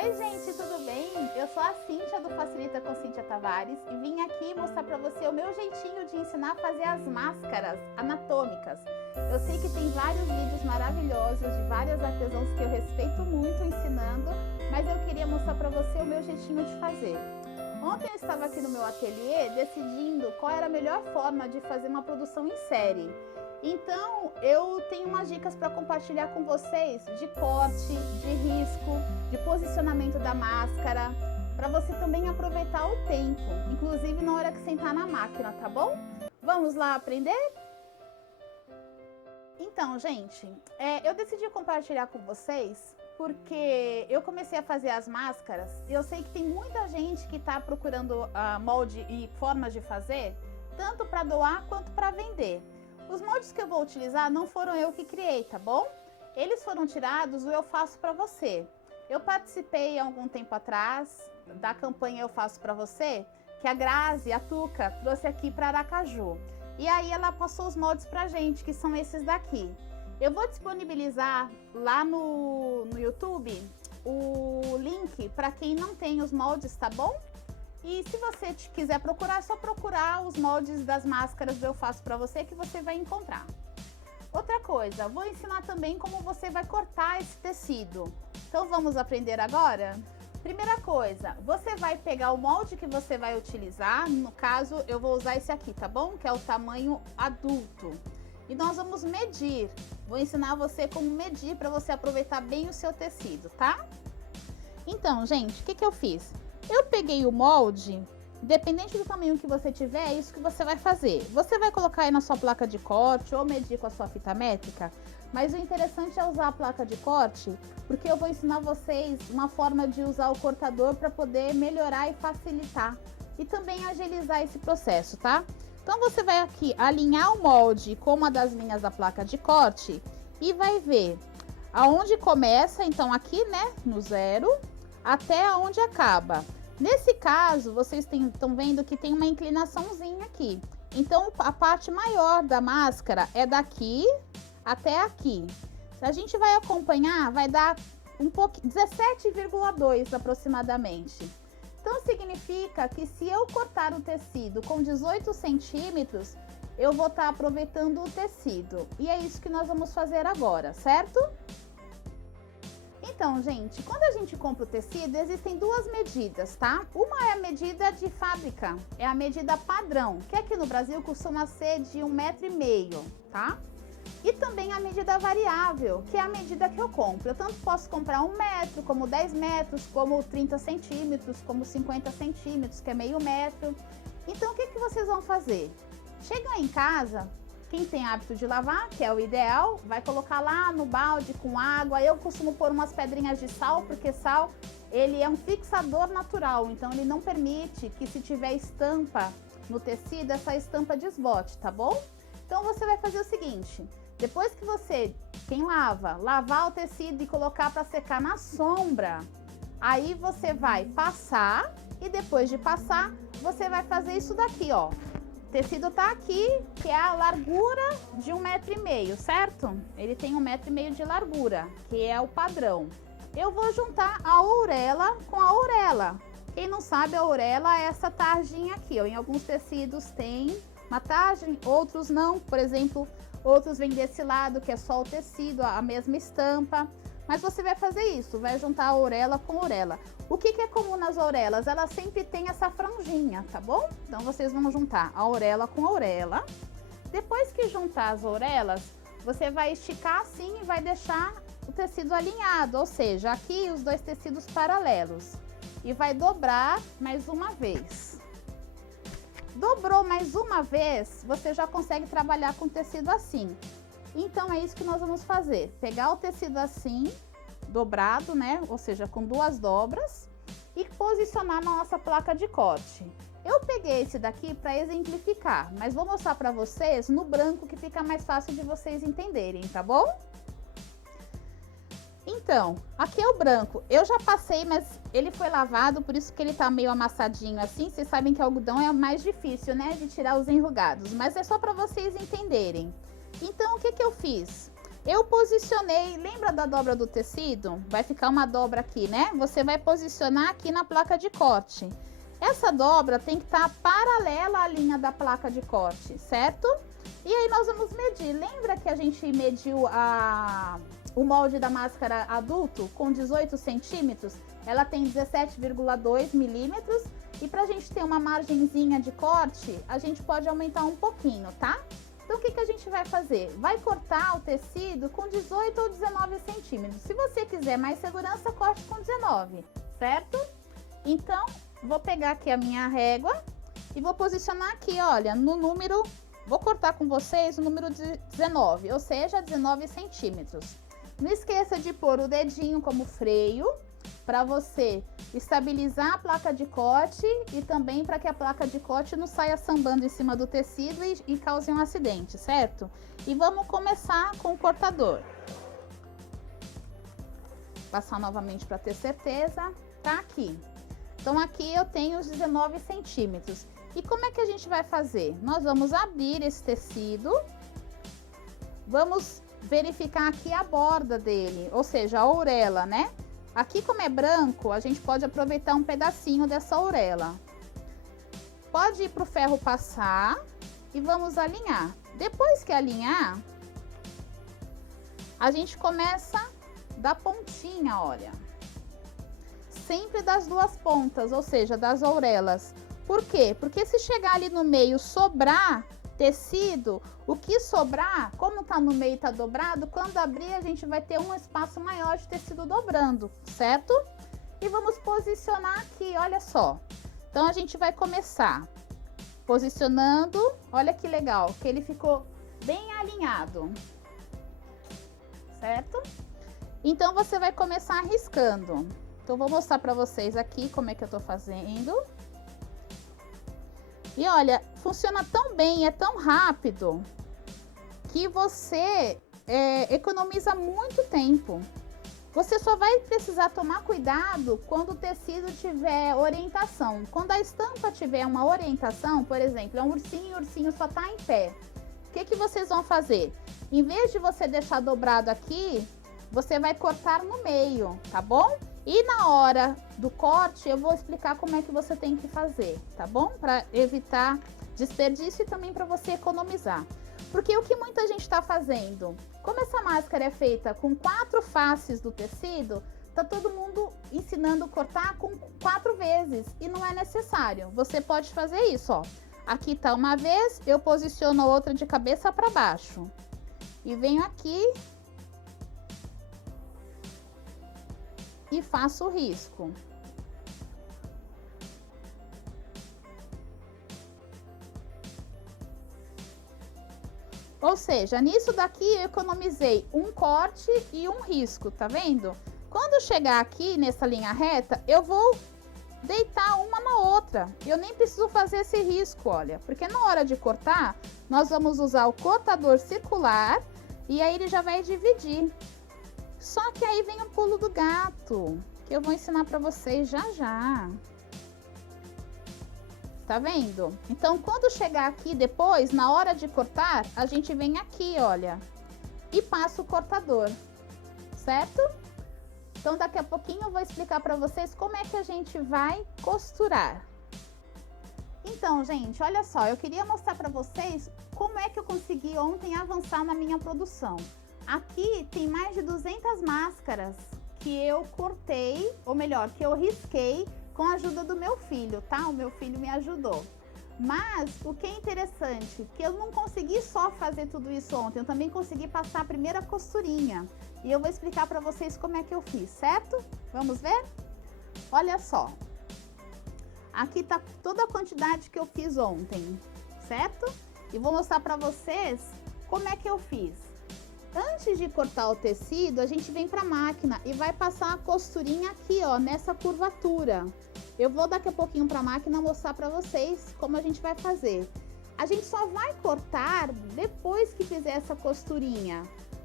Oi gente, tudo bem? Eu sou a Cíntia do Facilita com Cíntia Tavares e vim aqui mostrar para você o meu jeitinho de ensinar a fazer as máscaras anatômicas. Eu sei que tem vários vídeos maravilhosos de várias artesãos que eu respeito muito ensinando, mas eu queria mostrar para você o meu jeitinho de fazer. Ontem eu estava aqui no meu ateliê decidindo qual era a melhor forma de fazer uma produção em série. Então eu tenho umas dicas para compartilhar com vocês de corte, de risco, de posicionamento da máscara, para você também aproveitar o tempo, inclusive na hora que sentar na máquina, tá bom? Vamos lá aprender? Então, gente, eu decidi compartilhar com vocês porque eu comecei a fazer as máscaras e eu sei que tem muita gente que está procurando molde e formas de fazer, tanto para doar quanto para vender. Os moldes que eu vou utilizar não foram eu que criei, tá bom? Eles foram tirados do Eu Faço Pra Você. Eu participei há algum tempo atrás da campanha Eu Faço Pra Você, que a Grazi, a Tuca, trouxe aqui para Aracaju. E aí ela passou os moldes pra gente, que são esses daqui. Eu vou disponibilizar lá no YouTube o link para quem não tem os moldes, tá bom? E se você quiser procurar, é só procurar os moldes das máscaras do Eu Faço Pra Você que você vai encontrar. Outra coisa, vou ensinar também como você vai cortar esse tecido. Então vamos aprender agora? Primeira coisa, você vai pegar o molde que você vai utilizar, no caso eu vou usar esse aqui, tá bom? Que é o tamanho adulto. E nós vamos medir, vou ensinar você como medir para você aproveitar bem o seu tecido, tá? Então, gente, o que eu fiz? Eu peguei o molde, independente do tamanho que você tiver, é isso que você vai fazer. Você vai colocar aí na sua placa de corte ou medir com a sua fita métrica, mas o interessante é usar a placa de corte, porque eu vou ensinar vocês uma forma de usar o cortador para poder melhorar e facilitar e também agilizar esse processo, tá? Então você vai aqui alinhar o molde com uma das linhas da placa de corte e vai ver aonde começa, então aqui, né, no zero, até onde acaba. Nesse caso, vocês estão vendo que tem uma inclinaçãozinha aqui. Então, a parte maior da máscara é daqui até aqui. Se a gente vai acompanhar, vai dar um pouquinho, 17,2 aproximadamente. Então, significa que se eu cortar o tecido com 18 centímetros, eu vou estar aproveitando o tecido. E é isso que nós vamos fazer agora, certo? Então, gente, quando a gente compra o tecido, existem duas medidas, tá? Uma é a medida de fábrica, é a medida padrão, que aqui no Brasil costuma ser de 1,5 m, tá? E também a medida variável, que é a medida que eu compro. Eu tanto posso comprar 1 metro, como 10 metros, como 30 centímetros, como 50 centímetros, que é meio metro. Então, o que vocês vão fazer? Chegam em casa, quem tem hábito de lavar, que é o ideal, vai colocar lá no balde com água. Eu costumo pôr umas pedrinhas de sal, porque sal, ele é um fixador natural, então ele não permite que, se tiver estampa no tecido, essa estampa desbote, tá bom? Então você vai fazer o seguinte, depois que você, quem lava, lavar o tecido e colocar para secar na sombra, aí você vai passar e depois de passar, você vai fazer isso daqui, ó. O tecido tá aqui, que é a largura de 1,5 m, certo? Ele tem 1,5 m de largura, que é o padrão. Eu vou juntar a ourela com a ourela. Quem não sabe, a ourela é essa tarjinha aqui, ó. Em alguns tecidos tem uma tarja, outros não. Por exemplo, outros vêm desse lado, que é só o tecido, a mesma estampa. Mas você vai fazer isso, vai juntar a ourela com a ourela. O que é comum nas ourelas? Ela sempre tem essa franjinha, tá bom? Então vocês vão juntar a ourela com a ourela. Depois que juntar as ourelas, você vai esticar assim e vai deixar o tecido alinhado, ou seja, aqui os dois tecidos paralelos. E vai dobrar mais uma vez. Dobrou mais uma vez, você já consegue trabalhar com tecido assim. Então é isso que nós vamos fazer, pegar o tecido assim, dobrado, né, ou seja, com duas dobras, e posicionar na nossa placa de corte. Eu peguei esse daqui para exemplificar, mas vou mostrar para vocês no branco, que fica mais fácil de vocês entenderem, tá bom? Então, aqui é o branco, eu já passei, mas ele foi lavado, por isso que ele tá meio amassadinho assim. Vocês sabem que o algodão é mais difícil, né, de tirar os enrugados, mas é só para vocês entenderem. Então, o que eu fiz? Eu posicionei, lembra da dobra do tecido? Vai ficar uma dobra aqui, né? Você vai posicionar aqui na placa de corte. Essa dobra tem que estar paralela à linha da placa de corte, certo? E aí nós vamos medir. Lembra que a gente mediu o molde da máscara adulto com 18 centímetros? Ela tem 17,2 milímetros. E pra gente ter uma margenzinha de corte, a gente pode aumentar um pouquinho, tá? Então, o que que a gente vai fazer? Vai cortar o tecido com 18 ou 19 centímetros. Se você quiser mais segurança, corte com 19, certo? Então, vou pegar aqui a minha régua e vou posicionar aqui, olha, no número... Vou cortar com vocês o número 19, ou seja, 19 centímetros. Não esqueça de pôr o dedinho como freio, para você estabilizar a placa de corte e também para que a placa de corte não saia sambando em cima do tecido e cause um acidente, certo? E vamos começar com o cortador. Passar novamente para ter certeza, tá aqui. Então aqui eu tenho os 19 centímetros. E como é que a gente vai fazer? Nós vamos abrir esse tecido, vamos verificar aqui a borda dele, ou seja, a orelha, né? Aqui, como é branco, a gente pode aproveitar um pedacinho dessa orelha. Pode ir para o ferro passar e vamos alinhar. Depois que alinhar, a gente começa da pontinha, olha. Sempre das duas pontas, ou seja, das orelhas. Por quê? Porque se chegar ali no meio sobrar tecido, o que sobrar, como tá no meio e tá dobrado, quando abrir a gente vai ter um espaço maior de tecido dobrando, certo? E vamos posicionar aqui, olha só. Então a gente vai começar posicionando, olha que legal, que ele ficou bem alinhado, certo? Então você vai começar riscando. Então vou mostrar para vocês aqui como é que eu tô fazendo. E olha, funciona tão bem, é tão rápido, que você economiza muito tempo. Você só vai precisar tomar cuidado quando o tecido tiver orientação. Quando a estampa tiver uma orientação, por exemplo, é um ursinho e o ursinho só tá em pé. O que que vocês vão fazer? Em vez de você deixar dobrado aqui, você vai cortar no meio, tá bom? E na hora do corte, eu vou explicar como é que você tem que fazer, tá bom? Para evitar desperdício e também para você economizar. Porque o que muita gente está fazendo? Como essa máscara é feita com 4 faces do tecido, tá todo mundo ensinando a cortar com 4 vezes e não é necessário. Você pode fazer isso, ó. Aqui tá uma vez, eu posiciono a outra de cabeça para baixo. E venho aqui e faço o risco. Ou seja, nisso daqui eu economizei um corte e um risco, tá vendo? Quando chegar aqui nessa linha reta, eu vou deitar uma na outra. Eu nem preciso fazer esse risco, olha. Porque na hora de cortar, nós vamos usar o cortador circular e aí ele já vai dividir. Só que aí vem o pulo do gato, que eu vou ensinar para vocês já já. Tá vendo? Então, quando chegar aqui depois, na hora de cortar, a gente vem aqui, olha, e passa o cortador, certo? Então, daqui a pouquinho eu vou explicar para vocês como é que a gente vai costurar. Então, gente, olha só, eu queria mostrar para vocês como é que eu consegui ontem avançar na minha produção. Aqui tem mais de 200 máscaras que eu cortei, ou melhor, que eu risquei com a ajuda do meu filho, tá? O meu filho me ajudou. Mas o que é interessante, que eu não consegui só fazer tudo isso ontem, eu também consegui passar a primeira costurinha. E eu vou explicar para vocês como é que eu fiz, certo? Vamos ver? Olha só. Aqui tá toda a quantidade que eu fiz ontem, certo? E vou mostrar para vocês como é que eu fiz. Antes de cortar o tecido, a gente vem para a máquina e vai passar a costurinha aqui, ó, nessa curvatura. Eu vou daqui a pouquinho para a máquina mostrar para vocês como a gente vai fazer. A gente só vai cortar depois que fizer essa costurinha.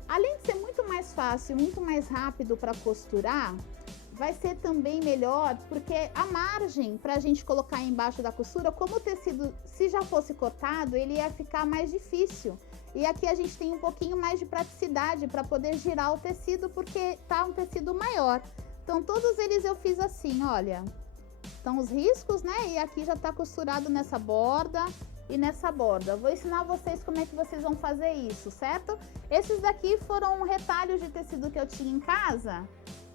Além de ser muito mais fácil, muito mais rápido para costurar, vai ser também melhor, porque a margem para a gente colocar embaixo da costura, como o tecido, se já fosse cortado, ele ia ficar mais difícil. E aqui a gente tem um pouquinho mais de praticidade para poder girar o tecido, porque tá um tecido maior. Então, todos eles eu fiz assim, olha. Estão os riscos, né? E aqui já tá costurado nessa borda e nessa borda. Vou ensinar vocês como é que vocês vão fazer isso, certo? Esses daqui foram retalhos de tecido que eu tinha em casa,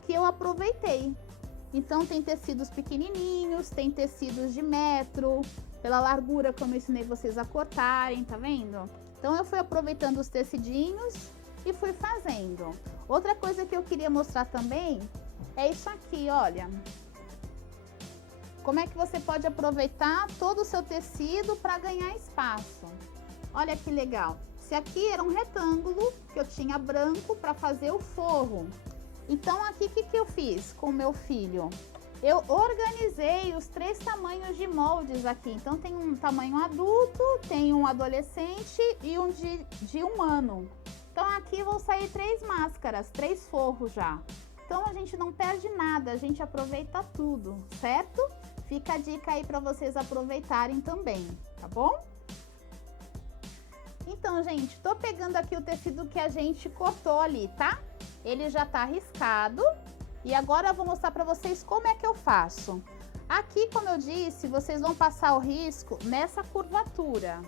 que eu aproveitei. Então, tem tecidos pequenininhos, tem tecidos de metro, pela largura, como eu ensinei vocês a cortarem, tá vendo? Então, eu fui aproveitando os tecidinhos e fui fazendo. Outra coisa que eu queria mostrar também é isso aqui, olha. Como é que você pode aproveitar todo o seu tecido para ganhar espaço? Olha que legal. Se aqui era um retângulo que eu tinha branco para fazer o forro. Então, aqui, o que eu fiz com o meu filho? Eu organizei os 3 tamanhos de moldes aqui. Então, tem um tamanho adulto, tem um adolescente e um de 1 ano. Então, aqui vão sair 3 máscaras, 3 forros já. Então, a gente não perde nada, a gente aproveita tudo, certo? Fica a dica aí para vocês aproveitarem também, tá bom? Então, gente, tô pegando aqui o tecido que a gente cortou ali, tá? Ele já tá riscado e agora eu vou mostrar para vocês como é que eu faço. Aqui, como eu disse, vocês vão passar o risco nessa curvatura.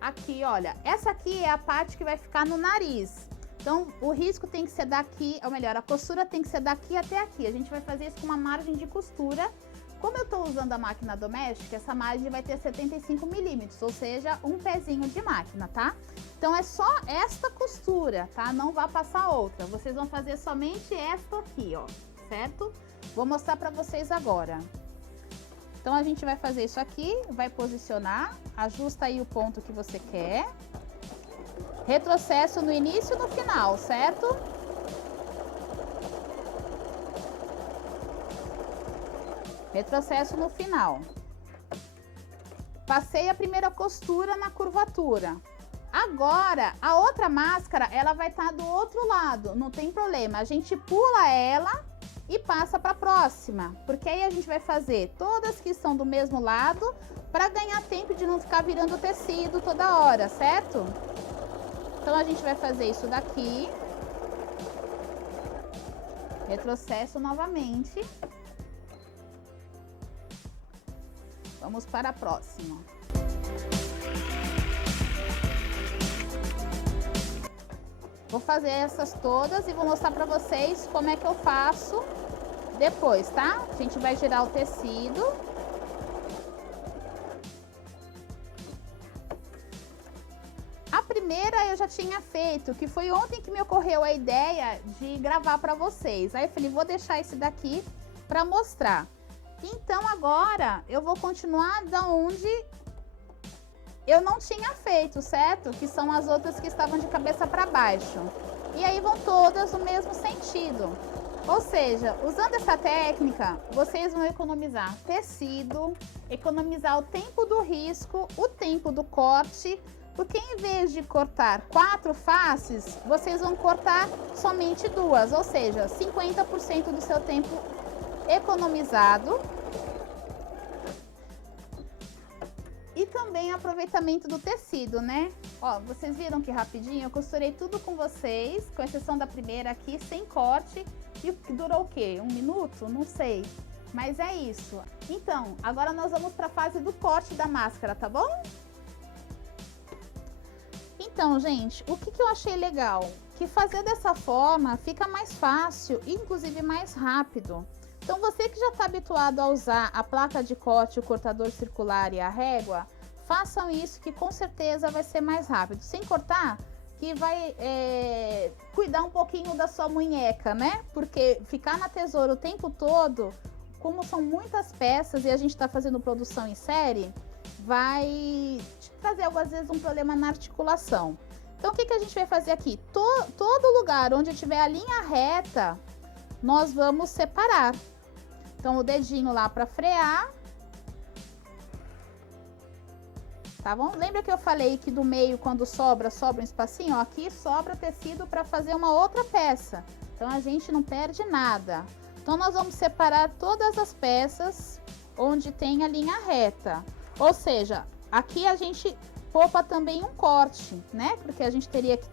Aqui, olha, essa aqui é a parte que vai ficar no nariz. Então, o risco tem que ser daqui, ou melhor, a costura tem que ser daqui até aqui. A gente vai fazer isso com uma margem de costura. Como eu estou usando a máquina doméstica, essa margem vai ter 75 milímetros, ou seja, um pezinho de máquina, tá? Então, é só esta costura, tá? Não vai passar outra. Vocês vão fazer somente esta aqui, ó, certo? Vou mostrar para vocês agora. Então, a gente vai fazer isso aqui, vai posicionar, ajusta aí o ponto que você quer. Retrocesso no início e no final, certo? Retrocesso no final. Passei a primeira costura na curvatura. Agora, a outra máscara, ela vai estar do outro lado, não tem problema. A gente pula ela e passa para a próxima, porque aí a gente vai fazer todas que são do mesmo lado, para ganhar tempo de não ficar virando tecido toda hora, certo? Então, a gente vai fazer isso daqui. Retrocesso novamente. Vamos para a próxima. Vou fazer essas todas e vou mostrar para vocês como é que eu faço depois, tá? A gente vai girar o tecido. A primeira eu já tinha feito, que foi ontem que me ocorreu a ideia de gravar para vocês. Aí eu falei, vou deixar esse daqui para mostrar. Então, agora, eu vou continuar da onde eu não tinha feito, certo? Que são as outras que estavam de cabeça para baixo. E aí, vão todas no mesmo sentido. Ou seja, usando essa técnica, vocês vão economizar tecido, economizar o tempo do risco, o tempo do corte, porque em vez de cortar 4 faces, vocês vão cortar somente 2, ou seja, 50% do seu tempo economizado. E também aproveitamento do tecido, né? Ó, vocês viram que rapidinho eu costurei tudo com vocês, com exceção da primeira aqui, sem corte. E durou o quê? 1 minuto? Não sei. Mas é isso. Então, agora nós vamos para a fase do corte da máscara, tá bom? Então, gente, o que eu achei legal? Que fazer dessa forma fica mais fácil e, inclusive, mais rápido. Então, você que já está habituado a usar a placa de corte, o cortador circular e a régua, façam isso que com certeza vai ser mais rápido. Sem cortar, que vai cuidar um pouquinho da sua munheca, né? Porque ficar na tesoura o tempo todo, como são muitas peças e a gente está fazendo produção em série, vai te trazer às vezes um problema na articulação. Então, o que a gente vai fazer aqui? Todo lugar onde tiver a linha reta, nós vamos separar. Então, o dedinho lá para frear. Tá bom? Lembra que eu falei que do meio, quando sobra um espacinho? Ó, aqui sobra tecido para fazer uma outra peça. Então, a gente não perde nada. Então, nós vamos separar todas as peças onde tem a linha reta. Ou seja, aqui a gente poupa também um corte, né? Porque a gente teria que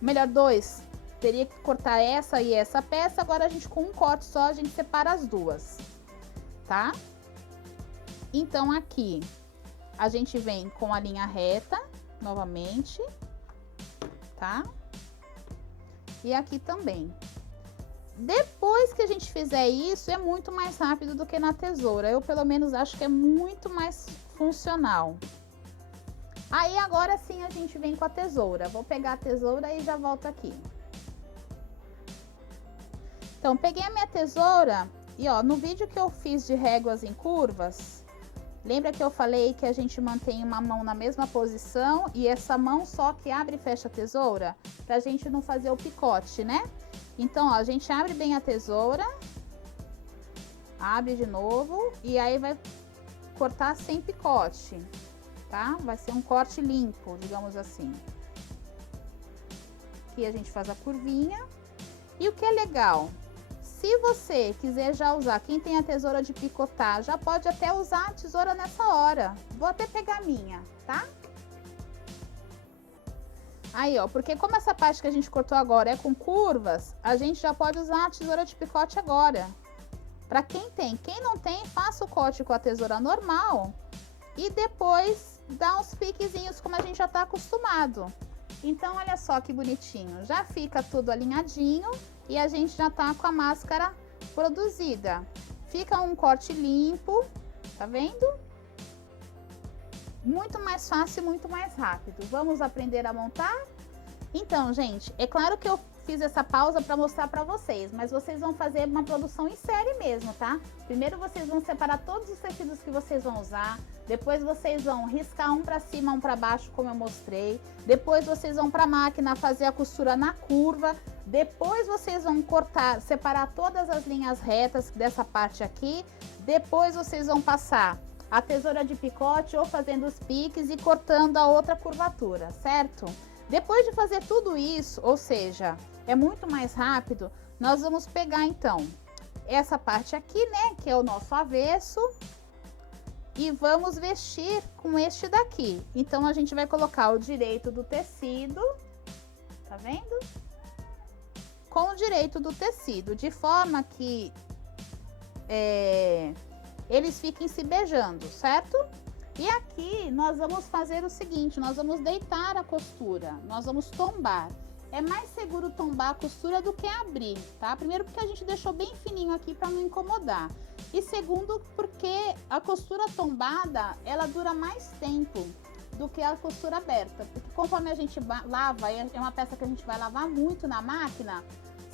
melhor dois, teria que cortar essa e essa peça, agora a gente com um corte só, a gente separa as duas, tá? Então, aqui, a gente vem com a linha reta, novamente, tá? E aqui também. Depois que a gente fizer isso, é muito mais rápido do que na tesoura. Eu, pelo menos, acho que é muito mais funcional. Aí, agora sim, a gente vem com a tesoura. Vou pegar a tesoura e já volto aqui. Então, peguei a minha tesoura e, ó, no vídeo que eu fiz de réguas em curvas, lembra que eu falei que a gente mantém uma mão na mesma posição e essa mão só que abre e fecha a tesoura? Pra gente não fazer o picote, né? Então, ó, a gente abre bem a tesoura, abre de novo e aí vai cortar sem picote, tá? Vai ser um corte limpo, digamos assim. Aqui a gente faz a curvinha. E o que é legal, se você quiser já usar, quem tem a tesoura de picotar, já pode até usar a tesoura nessa hora. Vou até pegar a minha, tá? Aí, ó, porque como essa parte que a gente cortou agora é com curvas, a gente já pode usar a tesoura de picote agora. Pra quem tem. Quem não tem, faça o corte com a tesoura normal e depois dá uns piquezinhos como a gente já tá acostumado. Então, olha só que bonitinho. Já fica tudo alinhadinho e a gente já tá com a máscara produzida. Fica um corte limpo, tá vendo? Muito mais fácil e muito mais rápido. Vamos aprender a montar? Então, gente, é claro que eu fiz essa pausa para mostrar para vocês, mas vocês vão fazer uma produção em série mesmo, tá? Primeiro vocês vão separar todos os tecidos que vocês vão usar, depois vocês vão riscar um para cima, um para baixo, como eu mostrei, depois vocês vão para a máquina fazer a costura na curva, depois vocês vão cortar, separar todas as linhas retas dessa parte aqui, depois vocês vão passar a tesoura de picote ou fazendo os piques e cortando a outra curvatura, certo? Depois de fazer tudo isso, ou seja, é muito mais rápido, nós vamos pegar então essa parte aqui, né, que é o nosso avesso, e vamos vestir com este daqui. Então, a gente vai colocar o direito do tecido, tá vendo? Com o direito do tecido, de forma que eles fiquem se beijando, certo? E aqui nós vamos fazer o seguinte, nós vamos deitar a costura, nós vamos tombar. É mais seguro tombar a costura do que abrir, tá? Primeiro porque a gente deixou bem fininho aqui para não incomodar. E segundo porque a costura tombada, ela dura mais tempo do que a costura aberta. Porque conforme a gente lava, é uma peça que a gente vai lavar muito na máquina,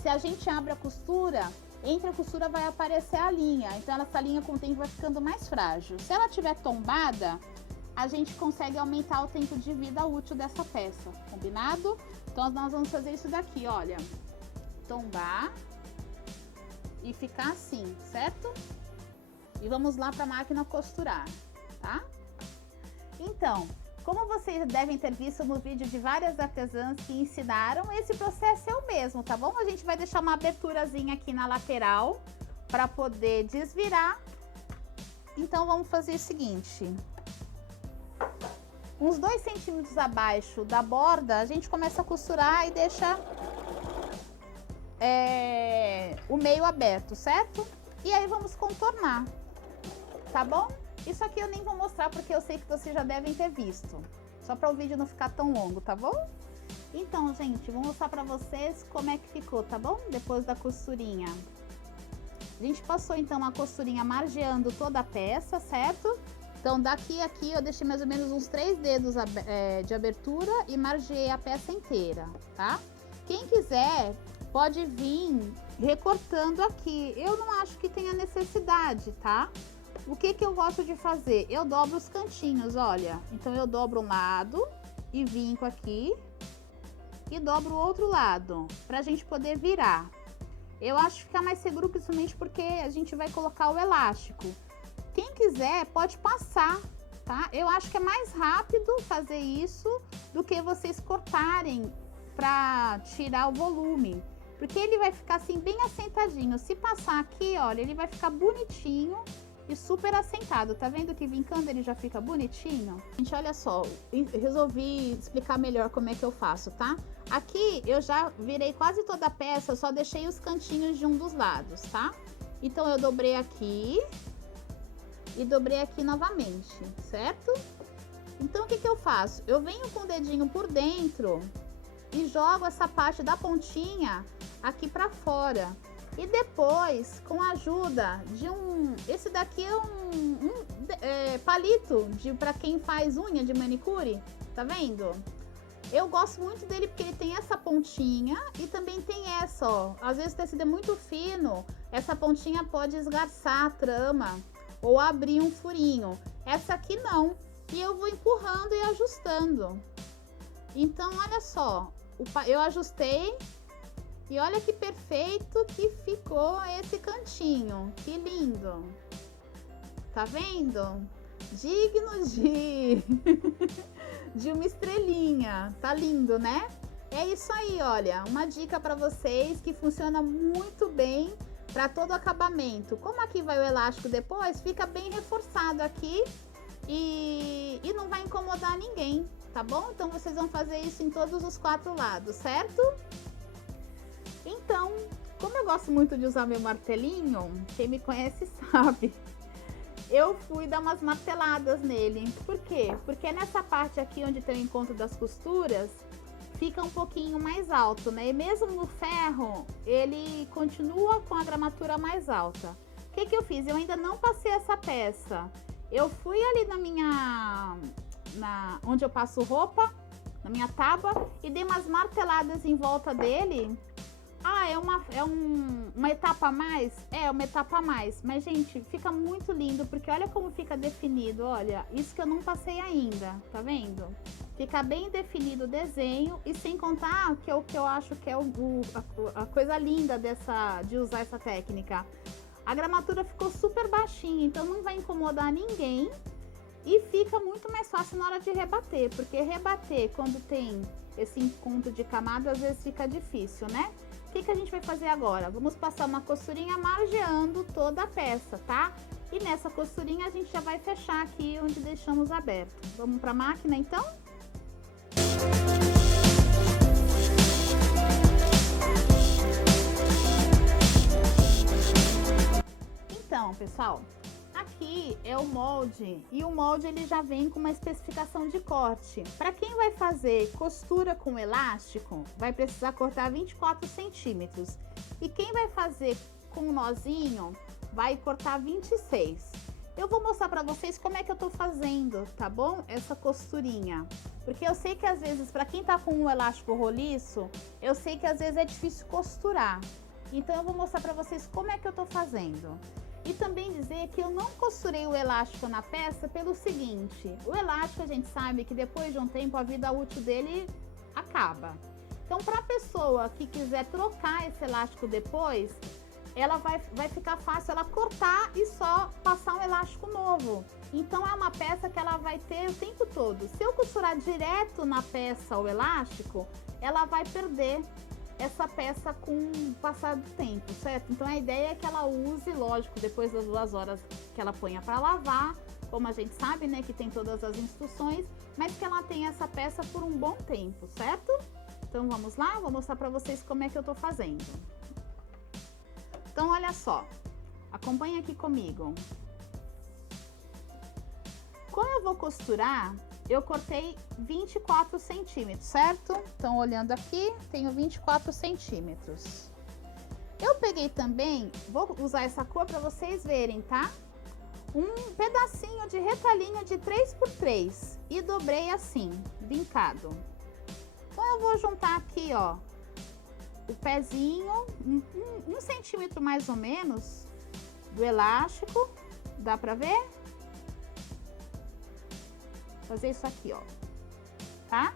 se a gente abre a costura, entre a costura vai aparecer a linha, então essa linha com o tempo vai ficando mais frágil. Se ela tiver tombada, a gente consegue aumentar o tempo de vida útil dessa peça, combinado? Então nós vamos fazer isso daqui, olha, tombar e ficar assim, certo? E vamos lá para a máquina costurar, tá? Então, como vocês devem ter visto no vídeo de várias artesãs que ensinaram, esse processo é o mesmo, tá bom? A gente vai deixar uma aberturazinha aqui na lateral para poder desvirar. Então, vamos fazer o seguinte. Uns 2 centímetros abaixo da borda, a gente começa a costurar e deixa o meio aberto, certo? E aí, vamos contornar, tá bom? Isso aqui eu nem vou mostrar porque eu sei que vocês já devem ter visto. Só para o vídeo não ficar tão longo, tá bom? Então, gente, vou mostrar para vocês como é que ficou, tá bom? Depois da costurinha. A gente passou, então, a costurinha margeando toda a peça, certo? Então, daqui a aqui eu deixei mais ou menos uns 3 dedos de abertura e margeei a peça inteira, tá? Quem quiser, pode vir recortando aqui. Eu não acho que tenha necessidade, tá? O que eu gosto de fazer? Eu dobro os cantinhos, olha. Então, eu dobro um lado e vinco aqui e dobro o outro lado, pra gente poder virar. Eu acho que fica mais seguro, principalmente porque a gente vai colocar o elástico. Quem quiser, pode passar, tá? Eu acho que é mais rápido fazer isso do que vocês cortarem pra tirar o volume. Porque ele vai ficar assim, bem assentadinho. Se passar aqui, olha, ele vai ficar bonitinho. e super assentado. Tá vendo que vincando ele já fica bonitinho? Gente, olha só, resolvi explicar melhor como é que eu faço, tá? Aqui eu já virei quase toda a peça, só deixei os cantinhos de um dos lados, tá? Então eu dobrei aqui e dobrei aqui novamente, certo? Então o que que eu faço? Eu venho com o dedinho por dentro e jogo essa parte da pontinha aqui pra fora. E depois, com a ajuda de esse daqui é palito para quem faz unha de manicure, tá vendo? Eu gosto muito dele porque ele tem essa pontinha e também tem essa, ó. Às vezes o tecido é muito fino, essa pontinha pode esgarçar a trama ou abrir um furinho. Essa aqui não. E eu vou empurrando e ajustando. Então, olha só, eu ajustei. E olha que perfeito que ficou esse cantinho. Que lindo. Tá vendo? Digno de uma estrelinha. Tá lindo, né? É isso aí, olha. Uma dica para vocês que funciona muito bem para todo acabamento. Como aqui vai o elástico depois, fica bem reforçado aqui e não vai incomodar ninguém, tá bom? Então, vocês vão fazer isso em todos os 4 lados, certo? Então, como eu gosto muito de usar meu martelinho, quem me conhece sabe, eu fui dar umas marteladas nele. Por quê? Porque nessa parte aqui onde tem o encontro das costuras, fica um pouquinho mais alto, né? E mesmo no ferro, ele continua com a gramatura mais alta. O que que eu fiz? Eu ainda não passei essa peça. Eu fui ali onde eu passo roupa, na minha tábua, e dei umas marteladas em volta dele. Ah, é uma etapa a mais? É, uma etapa a mais. Mas, gente, fica muito lindo, porque olha como fica definido, olha. Isso que eu não passei ainda, tá vendo? Fica bem definido o desenho, e sem contar que é o que eu acho que é a coisa linda de usar essa técnica. A gramatura ficou super baixinha, então não vai incomodar ninguém. E fica muito mais fácil na hora de rebater, porque rebater quando tem esse encontro de camadas, às vezes fica difícil, né? O que que a gente vai fazer agora? Vamos passar uma costurinha margeando toda a peça, tá? E nessa costurinha a gente já vai fechar aqui onde deixamos aberto. Vamos para a máquina, então? Então, pessoal, aqui é o molde, e o molde ele já vem com uma especificação de corte. Para quem vai fazer costura com elástico, vai precisar cortar 24 centímetros. E quem vai fazer com nozinho, vai cortar 26. Eu vou mostrar para vocês como é que eu tô fazendo, tá bom? Essa costurinha. Porque eu sei que às vezes, para quem tá com um elástico roliço, eu sei que às vezes é difícil costurar. Então eu vou mostrar para vocês como é que eu tô fazendo. E também dizer que eu não costurei o elástico na peça pelo seguinte: o elástico a gente sabe que depois de um tempo a vida útil dele acaba. Então, para a pessoa que quiser trocar esse elástico depois, ela vai ficar fácil ela cortar e só passar um elástico novo. Então, é uma peça que ela vai ter o tempo todo. Se eu costurar direto na peça o elástico, ela vai perder essa peça com o passar do tempo, certo? Então a ideia é que ela use, lógico, depois das 2 horas que ela ponha para lavar, como a gente sabe, né, que tem todas as instruções, mas que ela tenha essa peça por um bom tempo, certo? Então vamos lá, vou mostrar para vocês como é que eu tô fazendo. Então olha só, acompanha aqui comigo. Como eu vou costurar, eu cortei 24 centímetros, certo? Então, olhando aqui, tenho 24 centímetros. Eu peguei também, vou usar essa cor para vocês verem, tá? Um pedacinho de retalhinho de 3x3 e dobrei assim, vincado. Então, eu vou juntar aqui, ó, o pezinho, um centímetro mais ou menos do elástico, dá pra ver? Fazer isso aqui, ó, tá?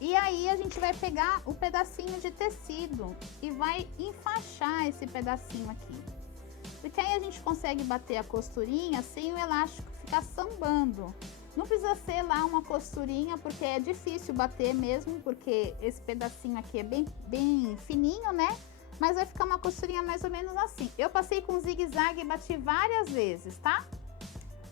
E aí a gente vai pegar o pedacinho de tecido e vai enfaixar esse pedacinho aqui. Porque aí a gente consegue bater a costurinha sem o elástico ficar sambando. Não precisa ser lá uma costurinha, porque é difícil bater mesmo, porque esse pedacinho aqui é bem fininho, né? mas vai ficar uma costurinha mais ou menos assim. Eu passei com zigue-zague e bati várias vezes, tá?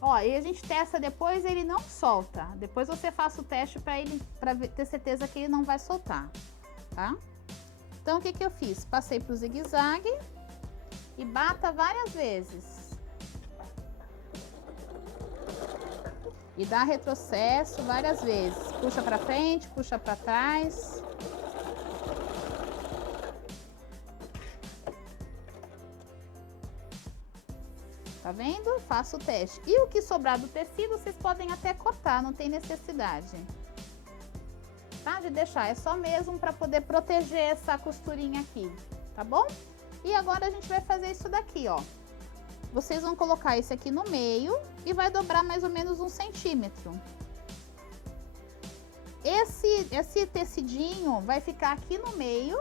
Ó, e a gente testa depois, ele não solta. Depois você faça o teste para ter certeza que ele não vai soltar, tá? Então, o que que eu fiz? Passei pro zigue-zague e bata várias vezes. E dá retrocesso várias vezes. Puxa pra frente, puxa pra trás. Tá vendo? Faço o teste. E o que sobrar do tecido, vocês podem até cortar, não tem necessidade. Tá? De deixar, é só mesmo para poder proteger essa costurinha aqui, tá bom? E agora a gente vai fazer isso daqui, ó. Vocês vão colocar esse aqui no meio e vai dobrar mais ou menos 1 centímetro. Esse tecidinho vai ficar aqui no meio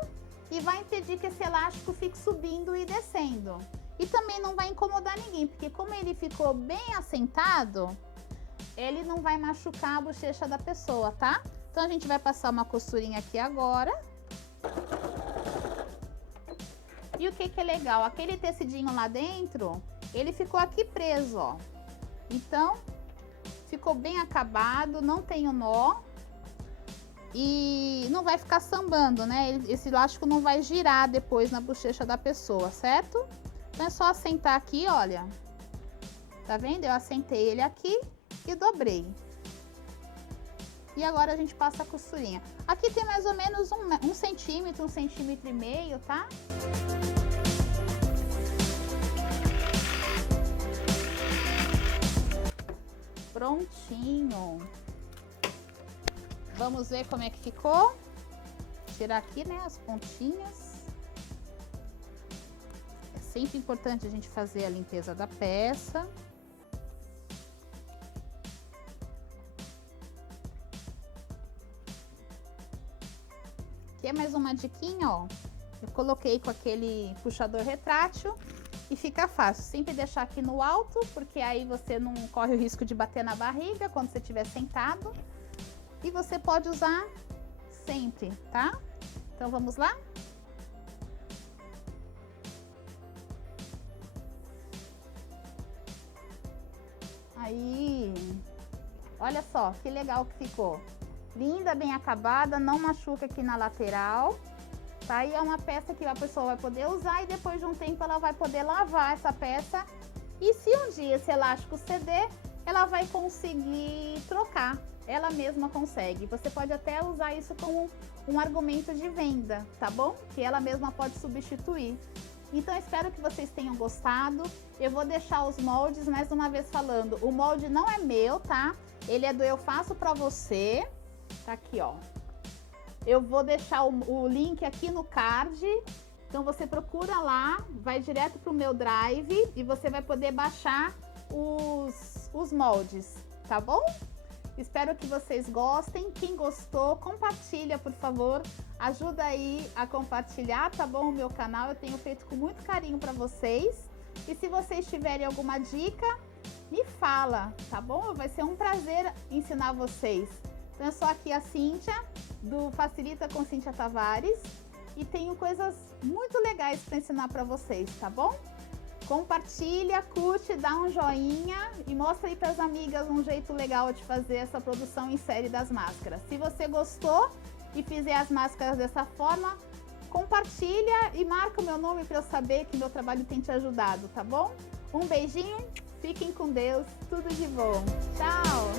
e vai impedir que esse elástico fique subindo e descendo. E também não vai incomodar ninguém, porque como ele ficou bem assentado, ele não vai machucar a bochecha da pessoa, tá? Então, a gente vai passar uma costurinha aqui agora. E o que que é legal? Aquele tecidinho lá dentro, ele ficou aqui preso, ó. Então, ficou bem acabado, não tem o nó. E não vai ficar sambando, né? Esse elástico não vai girar depois na bochecha da pessoa, certo? Então, é só assentar aqui, olha. Tá vendo? Eu assentei ele aqui e dobrei. E agora a gente passa a costurinha. Aqui tem mais ou menos um centímetro, 1,5 centímetros, tá? Prontinho. Vamos ver como é que ficou. Tirar aqui, né, as pontinhas. É sempre importante a gente fazer a limpeza da peça. Aqui é mais uma diquinha, ó. Eu coloquei com aquele puxador retrátil e fica fácil. Sempre deixar aqui no alto, porque aí você não corre o risco de bater na barriga quando você estiver sentado. E você pode usar sempre, tá? Então, vamos lá? Aí, olha só que legal que ficou. Linda, bem acabada, não machuca aqui na lateral, tá? E é uma peça que a pessoa vai poder usar e depois de um tempo ela vai poder lavar essa peça. E se um dia esse elástico ceder, ela vai conseguir trocar. Ela mesma consegue. Você pode até usar isso como um argumento de venda, tá bom? Que ela mesma pode substituir. Então, espero que vocês tenham gostado. Eu vou deixar os moldes, mais uma vez falando, o molde não é meu, tá? Ele é do Eu Faço Pra Você. Tá aqui, ó. Eu vou deixar o link aqui no card. Então, você procura lá, vai direto pro meu drive e você vai poder baixar os moldes, tá bom? Espero que vocês gostem. Quem gostou, compartilha, por favor. Ajuda aí a compartilhar, tá bom? O meu canal, eu tenho feito com muito carinho para vocês. E se vocês tiverem alguma dica, me fala, tá bom? Vai ser um prazer ensinar vocês. Então, eu sou aqui a Cíntia, do Facilita com Cíntia Tavares. E tenho coisas muito legais para ensinar para vocês, tá bom? Compartilha, curte, dá um joinha e mostra aí para as amigas um jeito legal de fazer essa produção em série das máscaras. Se você gostou e fizer as máscaras dessa forma, compartilha e marca o meu nome para eu saber que meu trabalho tem te ajudado, tá bom? Um beijinho, fiquem com Deus, tudo de bom. Tchau!